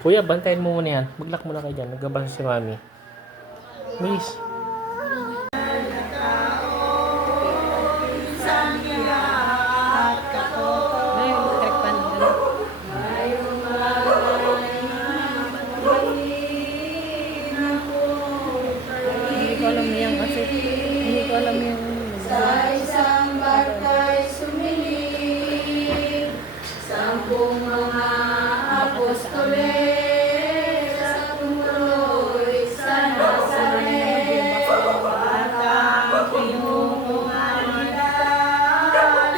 Kuya, bantayan mo muna yan. Mag-lock muna kayo dyan. Nagbabasa si mami. Miss. Hindi ko alam yung Sa isang barka'y sumilip, 10 mga apostoles, sa tumuloy sa Nazaret. Batang pinunguhan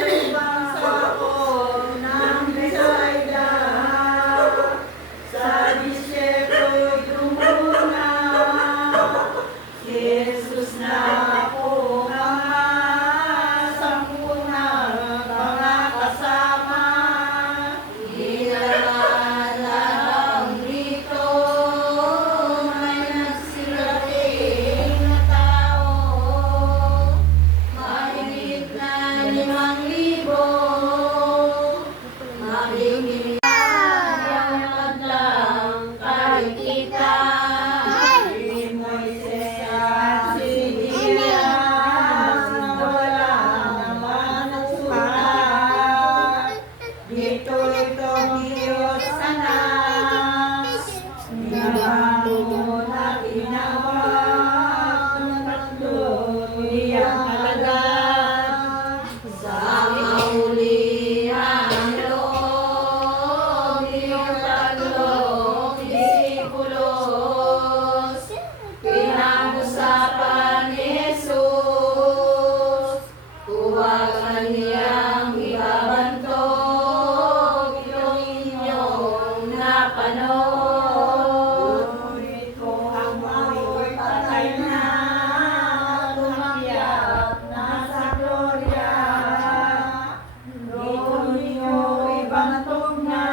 ibang sakop ng Bethsaida, sa disyerto'y dumuna, si Jesus na po mga 10 na mga kasama. Dinalala ang rito, may nagsilating na tao, mahigit na 5,000. Makikinig ang maglang karikitan, si Moises at si Elias, wala naman ang sukat. Dito'y itong Diyos anak, binabangon at inawag ng tatlo'y ang alagad. Sa maulihan loob, yung tatlong disipulos, pinag-usapan ni Jesus, huwagan niyang ibabantog yung inyong napanood. Ngunit kung ang amoy patay na, tumakyat na sa gloria, doon ninyo ibantog na.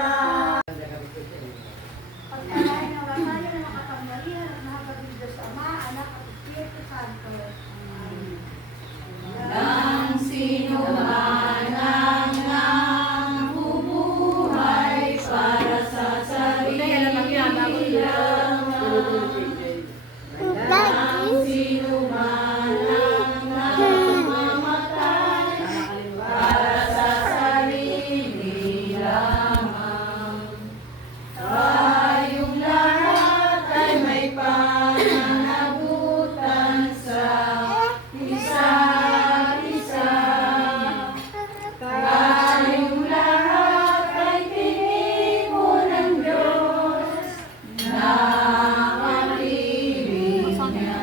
Pagkakain ng Rosario na nakapangyarihan at nakakabig Diyos Ama, Anak at Espiritu Santo. Nang sino man ang nabubuhay para sa sarili lang, nang sino man ang namamatay para sa sarili lamang, tayong lahat ay may pananagutan sa isa't isa. Tayong lahat ay tinipon ng Diyos na kapiling niya.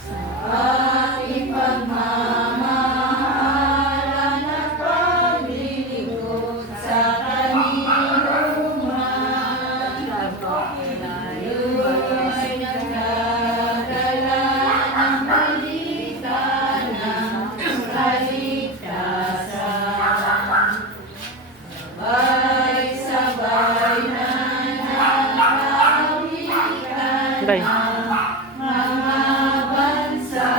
Sa ating pagmamahalan at paglilingkod sa kanilungan, tayo'y nagdadala ng balita ng kaligtasan. Sabay-sabay na nanahawikan Day. mga bansa,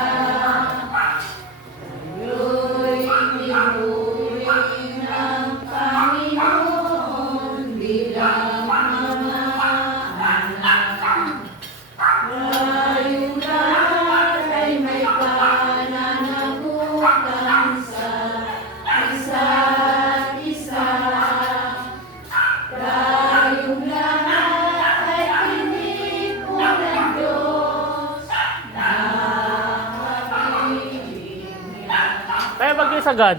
tayo'y itinuring ng Panginoon bilang mga anak. Tayong lahat ay may pananagutan sa isa't isa. Tayong lahat ay tinipon ng Diyos na kapiling niya. Kaya bagay sagad.